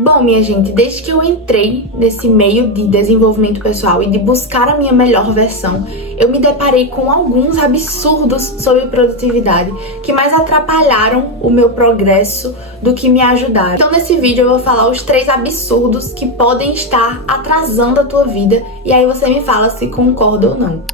Bom, minha gente, desde que eu entrei nesse meio de desenvolvimento pessoal e de buscar a minha melhor versão, eu me deparei com alguns absurdos sobre produtividade que mais atrapalharam o meu progresso do que me ajudaram. Então nesse vídeo eu vou falar os 3 absurdos que podem estar atrasando a tua vida e aí você me fala se concorda ou não.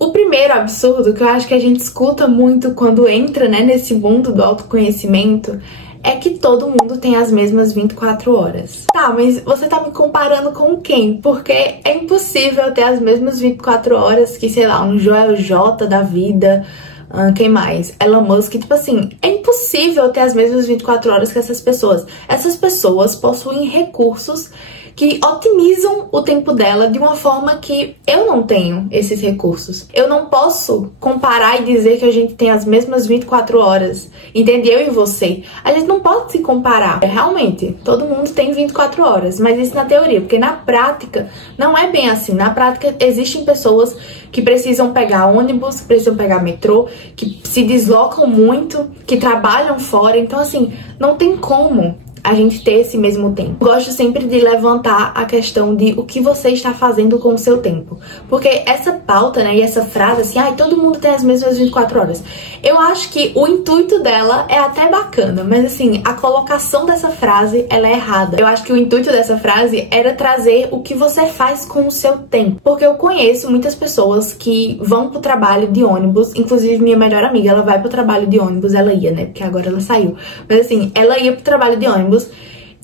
O primeiro absurdo, que eu acho que a gente escuta muito quando entra, né, nesse mundo do autoconhecimento, é que todo mundo tem as mesmas 24 horas. Tá, mas você tá me comparando com quem? Porque é impossível ter as mesmas 24 horas que, sei lá, um Joel J da vida, quem mais? Elon Musk, tipo assim, é impossível ter as mesmas 24 horas que essas pessoas. Essas pessoas possuem recursos que otimizam o tempo dela de uma forma que eu não tenho esses recursos. Eu não posso comparar e dizer que a gente tem as mesmas 24 horas, entende? Eu e você. A gente não pode se comparar. Realmente, todo mundo tem 24 horas, mas isso na teoria, porque na prática não é bem assim. Na prática existem pessoas que precisam pegar ônibus, que precisam pegar metrô, que se deslocam muito, que trabalham fora. Então assim, não tem como a gente ter esse mesmo tempo. Gosto sempre de levantar a questão de o que você está fazendo com o seu tempo. Porque essa pauta, né, e essa frase assim, ai, todo mundo tem as mesmas 24 horas. Eu acho que o intuito dela é até bacana, mas assim, a colocação dessa frase, ela é errada. Eu acho que o intuito dessa frase era trazer o que você faz com o seu tempo. Porque eu conheço muitas pessoas que vão pro trabalho de ônibus, inclusive minha melhor amiga, ela vai pro trabalho de ônibus, ela ia, né, porque agora ela saiu. Mas assim, ela ia pro trabalho de ônibus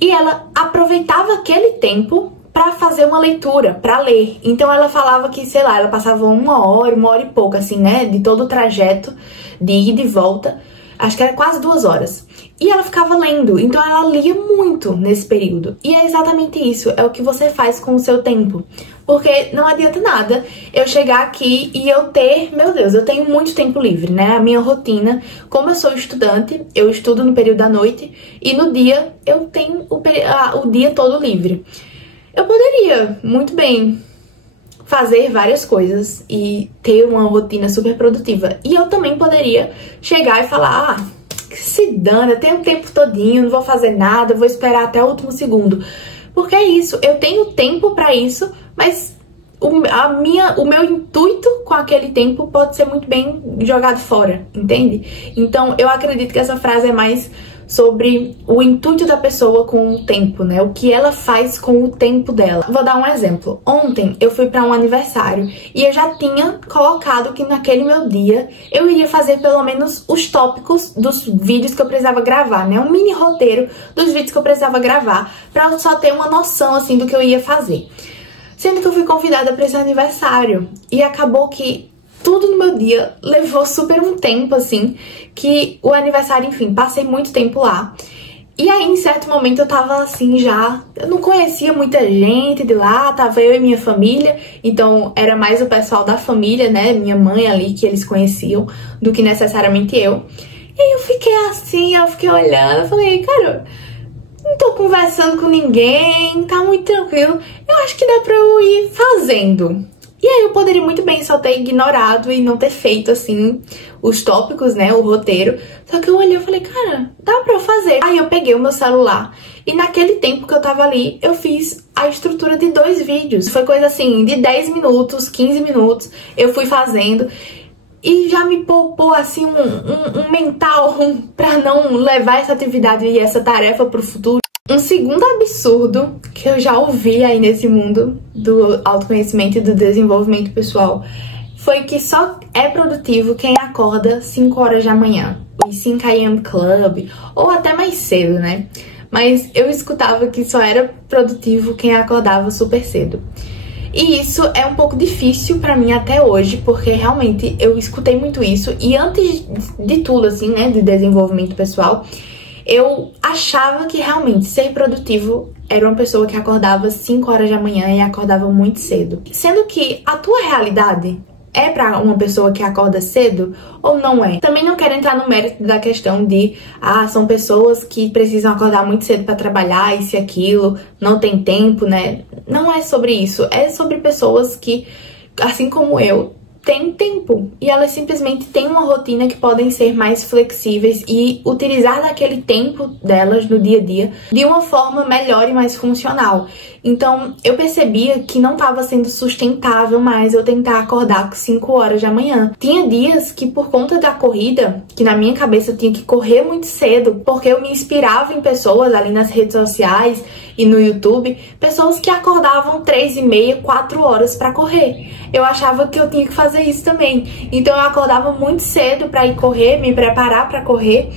e ela aproveitava aquele tempo pra fazer uma leitura, pra ler. Então ela falava que, sei lá, ela passava uma hora e pouco, assim, né, de todo o trajeto de ida e volta. Acho que era quase 2 horas. E ela ficava lendo, então ela lia muito nesse período. E é exatamente isso, é o que você faz com o seu tempo. Porque não adianta nada eu chegar aqui e eu ter, meu Deus, eu tenho muito tempo livre, né? A minha rotina, como eu sou estudante, eu estudo no período da noite e no dia eu tenho o dia todo livre. Eu poderia, muito bem, fazer várias coisas e ter uma rotina super produtiva. E eu também poderia chegar e falar, se dane, eu tenho o tempo todinho, não vou fazer nada, vou esperar até o último segundo. Porque é isso, eu tenho tempo pra isso, mas o meu intuito com aquele tempo pode ser muito bem jogado fora, entende? Então eu acredito que essa frase é mais sobre o intuito da pessoa com o tempo, né? O que ela faz com o tempo dela. Vou dar um exemplo. Ontem eu fui para um aniversário e eu já tinha colocado que naquele meu dia eu iria fazer pelo menos os tópicos dos vídeos que eu precisava gravar, né? Um mini roteiro dos vídeos que eu precisava gravar para eu só ter uma noção assim do que eu ia fazer. Sendo que eu fui convidada para esse aniversário e acabou que tudo no meu dia levou super um tempo, assim, que o aniversário, enfim, passei muito tempo lá. E aí, em certo momento, eu tava assim já, eu não conhecia muita gente de lá, tava eu e minha família, então era mais o pessoal da família, né, minha mãe ali, que eles conheciam, do que necessariamente eu. E aí eu fiquei assim, eu fiquei olhando, eu falei, cara, não tô conversando com ninguém, tá muito tranquilo, eu acho que dá pra eu ir fazendo. E aí eu poderia muito bem só ter ignorado e não ter feito, assim, os tópicos, né, o roteiro. Só que eu olhei e falei, cara, dá pra eu fazer. Aí eu peguei o meu celular e naquele tempo que eu tava ali, eu fiz a estrutura de 2 vídeos. Foi coisa assim, de 10 minutos, 15 minutos, eu fui fazendo. E já me poupou, assim, um mental pra não levar essa atividade e essa tarefa pro futuro. Um segundo absurdo que eu já ouvi aí nesse mundo do autoconhecimento e do desenvolvimento pessoal foi que só é produtivo quem acorda 5 horas da manhã, o 5 AM Club, ou até mais cedo, né? Mas eu escutava que só era produtivo quem acordava super cedo. E isso é um pouco difícil pra mim até hoje, porque realmente eu escutei muito isso e antes de tudo, assim, né, de desenvolvimento pessoal, eu achava que realmente ser produtivo era uma pessoa que acordava 5 horas da manhã e acordava muito cedo. Sendo que a tua realidade é pra uma pessoa que acorda cedo ou não é? Também não quero entrar no mérito da questão de são pessoas que precisam acordar muito cedo pra trabalhar, isso e aquilo, não tem tempo, né? Não é sobre isso, é sobre pessoas que, assim como eu, têm tempo e elas simplesmente têm uma rotina que podem ser mais flexíveis e utilizar daquele tempo delas no dia a dia de uma forma melhor e mais funcional. Então eu percebia que não estava sendo sustentável mais eu tentar acordar com 5 horas da manhã. Tinha dias que, por conta da corrida, que na minha cabeça eu tinha que correr muito cedo, porque eu me inspirava em pessoas ali nas redes sociais e no YouTube, pessoas que acordavam 3h30, 4 horas para correr. Eu achava que eu tinha que fazer isso também. Então eu acordava muito cedo para ir correr, me preparar para correr,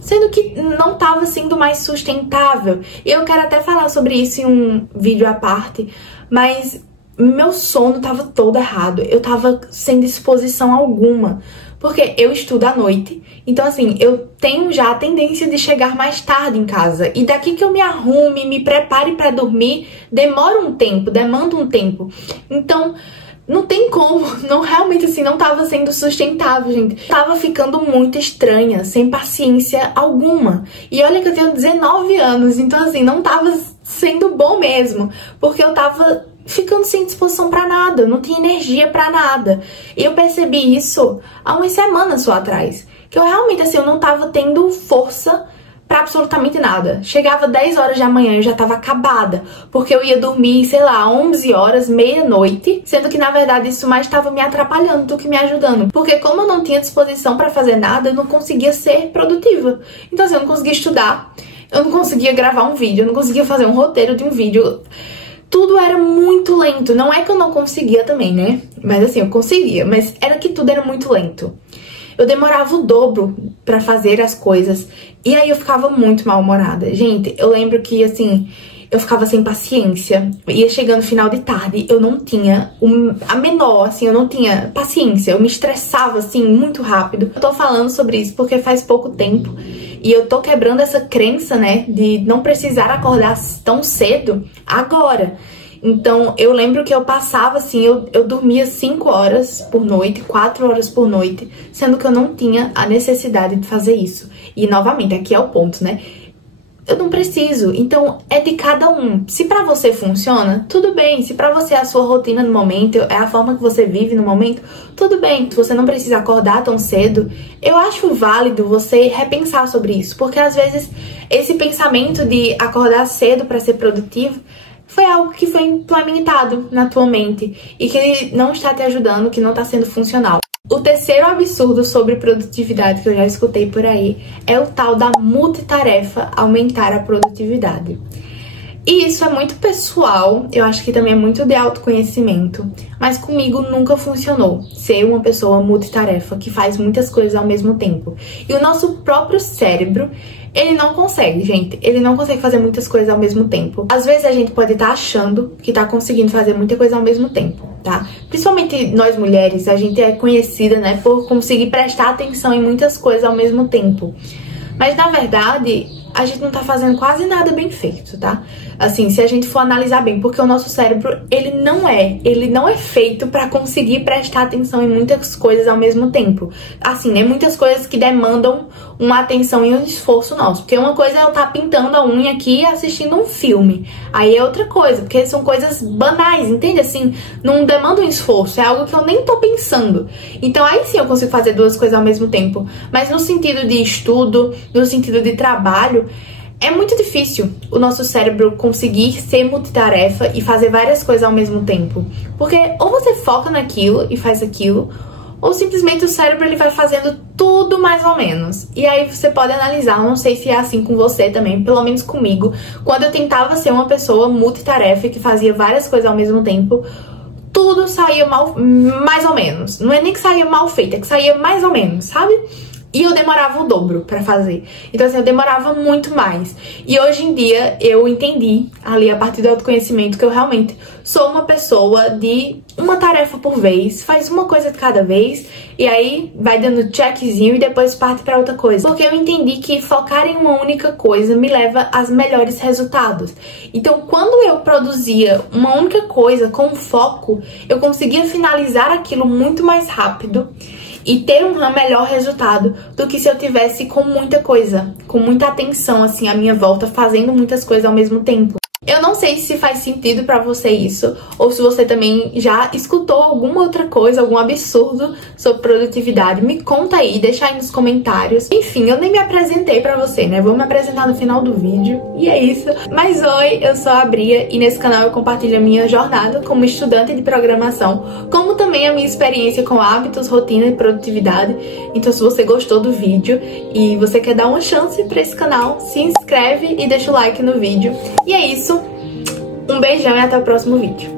sendo que não estava sendo mais sustentável. E eu quero até falar sobre isso em um vídeo à parte, mas meu sono estava todo errado. Eu estava sem disposição alguma, porque eu estudo à noite. Então assim, eu tenho já a tendência de chegar mais tarde em casa. E daqui que eu me arrume, me prepare para dormir, demora um tempo, demanda um tempo. Então não tem como, não, realmente assim, não tava sendo sustentável, gente. Tava ficando muito estranha, sem paciência alguma. E olha que eu tenho 19 anos, então assim, não tava sendo bom mesmo, porque eu tava ficando sem disposição pra nada, eu não tinha energia pra nada. E eu percebi isso há umas semanas só atrás, que eu realmente, assim, eu não tava tendo força pra absolutamente nada. Chegava 10 horas da manhã e eu já tava acabada, porque eu ia dormir, sei lá, 11 horas, meia-noite, sendo que na verdade isso mais estava me atrapalhando do que me ajudando, porque como eu não tinha disposição pra fazer nada, eu não conseguia ser produtiva. Então assim, eu não conseguia estudar, eu não conseguia gravar um vídeo, eu não conseguia fazer um roteiro de um vídeo. Tudo era muito lento. Não é que eu não conseguia também, né? Mas assim, eu conseguia, mas era que tudo era muito lento. Eu demorava o dobro pra fazer as coisas. E aí eu ficava muito mal-humorada. Gente, eu lembro que, assim, eu ficava sem paciência. Ia chegando final de tarde, eu não tinha a menor, assim, eu não tinha paciência. Eu me estressava, assim, muito rápido. Eu tô falando sobre isso porque faz pouco tempo. E eu tô quebrando essa crença, né, de não precisar acordar tão cedo agora. Então, eu lembro que eu passava, assim, eu dormia 5 horas por noite, 4 horas por noite, sendo que eu não tinha a necessidade de fazer isso. E, novamente, aqui é o ponto, né? Eu não preciso. Então, é de cada um. Se pra você funciona, tudo bem. Se pra você é a sua rotina no momento, é a forma que você vive no momento, tudo bem. Se você não precisa acordar tão cedo, eu acho válido você repensar sobre isso. Porque, às vezes, esse pensamento de acordar cedo pra ser produtivo foi algo que foi implementado na tua mente e que não está te ajudando, que não está sendo funcional. O terceiro absurdo sobre produtividade que eu já escutei por aí é o tal da multitarefa aumentar a produtividade. E isso é muito pessoal, eu acho que também é muito de autoconhecimento, mas comigo nunca funcionou ser uma pessoa multitarefa que faz muitas coisas ao mesmo tempo. E o nosso próprio cérebro, ele não consegue, gente, ele não consegue fazer muitas coisas ao mesmo tempo. Às vezes a gente pode estar achando que tá conseguindo fazer muita coisa ao mesmo tempo, tá? Principalmente nós mulheres, a gente é conhecida, né, por conseguir prestar atenção em muitas coisas ao mesmo tempo. Mas na verdade, a gente não tá fazendo quase nada bem feito, tá? Assim, se a gente for analisar bem, porque o nosso cérebro, ele não é feito pra conseguir prestar atenção em muitas coisas ao mesmo tempo. Assim, né? Muitas coisas que demandam uma atenção e um esforço nosso. Porque uma coisa é eu estar pintando a unha aqui e assistindo um filme. Aí é outra coisa, porque são coisas banais, entende? Assim, não demanda um esforço, é algo que eu nem tô pensando. Então aí sim eu consigo fazer duas coisas ao mesmo tempo. Mas no sentido de estudo, no sentido de trabalho, é muito difícil o nosso cérebro conseguir ser multitarefa e fazer várias coisas ao mesmo tempo. Porque ou você foca naquilo e faz aquilo, ou simplesmente o cérebro ele vai fazendo tudo mais ou menos. E aí você pode analisar, não sei se é assim com você também, pelo menos comigo, quando eu tentava ser uma pessoa multitarefa que fazia várias coisas ao mesmo tempo, tudo saía mal, mais ou menos. Não é nem que saía mal feito, é que saía mais ou menos, sabe? E eu demorava o dobro pra fazer. Então assim, eu demorava muito mais. E hoje em dia eu entendi, ali a partir do autoconhecimento, que eu realmente sou uma pessoa de uma tarefa por vez, faz uma coisa de cada vez, e aí vai dando checkzinho e depois parte pra outra coisa. Porque eu entendi que focar em uma única coisa me leva aos melhores resultados. Então quando eu produzia uma única coisa com foco, eu conseguia finalizar aquilo muito mais rápido e ter um melhor resultado do que se eu tivesse com muita coisa, com muita atenção assim à minha volta, fazendo muitas coisas ao mesmo tempo. Eu não sei se faz sentido pra você isso, ou se você também já escutou alguma outra coisa, algum absurdo sobre produtividade. Me conta aí, deixa aí nos comentários. Enfim, eu nem me apresentei pra você, né? Vou me apresentar no final do vídeo, e é isso. Mas oi, eu sou a Bria, e nesse canal eu compartilho a minha jornada como estudante de programação, como também a minha experiência com hábitos, rotina e produtividade. Então se você gostou do vídeo e você quer dar uma chance pra esse canal, se inscreve e deixa o like no vídeo. E é isso. Um beijão e até o próximo vídeo.